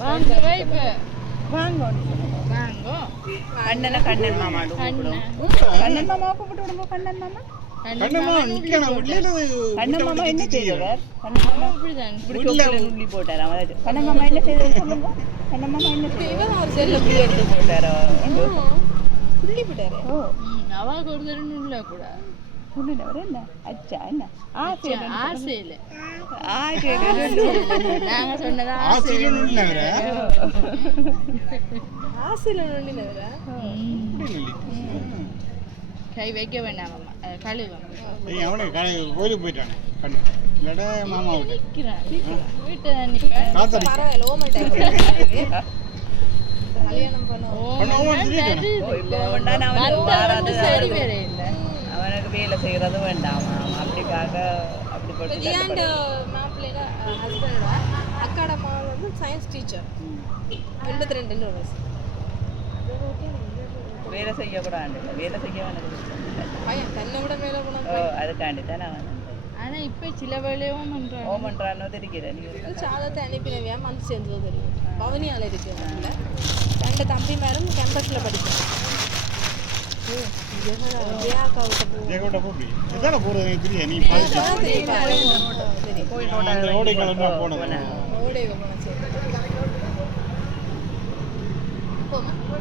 வாங்கவே இப்ப வாங்க வாங்கோ கண்ணனை கண்ணன் மாமா கண்ணன் மாமா கூப்பிட்டு விடுங்க கண்ணன் மாமா கண்ணன் மாமா என்ன செய்தவர் உள்ளி போட்டார் கண்ணன் மாமா என்ன செய்தவர் சொல்லுங்க கண்ணன் மாமா என்ன செய்தவர் செல்ல புள்ளி எடுத்து போட்டாரோ புள்ளி போட்டாரு அவளுக்கு ஒரு தடவை உள்ள கூட உள்ளவர் என்ன அச்சா என்ன ஆசையில நாங்க சொன்னதா ஆசையில கை வைக்க வேண்டாம் கழுவ கோயிலுக்கு போயிட்டாங்க மாமா வீட்டை அவனுக்கு வேலை செய்யறது வேண்டாம் அப்படிக்காக அப்படி அக்காட மாமா வந்து சயின்ஸ் டீச்சர் 82 வயசு வேலை செய்யக்கூடாது வேலை செய்ய வேண்டாம் பையன் தன்னை விட மேல போன அதுக்காண்டி தான் நான் ஆனா இப்ப சில வேலையும் பண்றானோ தெரிகிறேன் சாதத்தை அனுப்பினவியா வந்து சேர்ந்தது தெரியும் பவனியால இருக்கு ரெண்டு தம்பி மேலும் கேம்பஸ்ல படிக்கிறேன்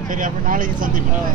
சரி அப்ப நாளைக்கு சந்திப்போம்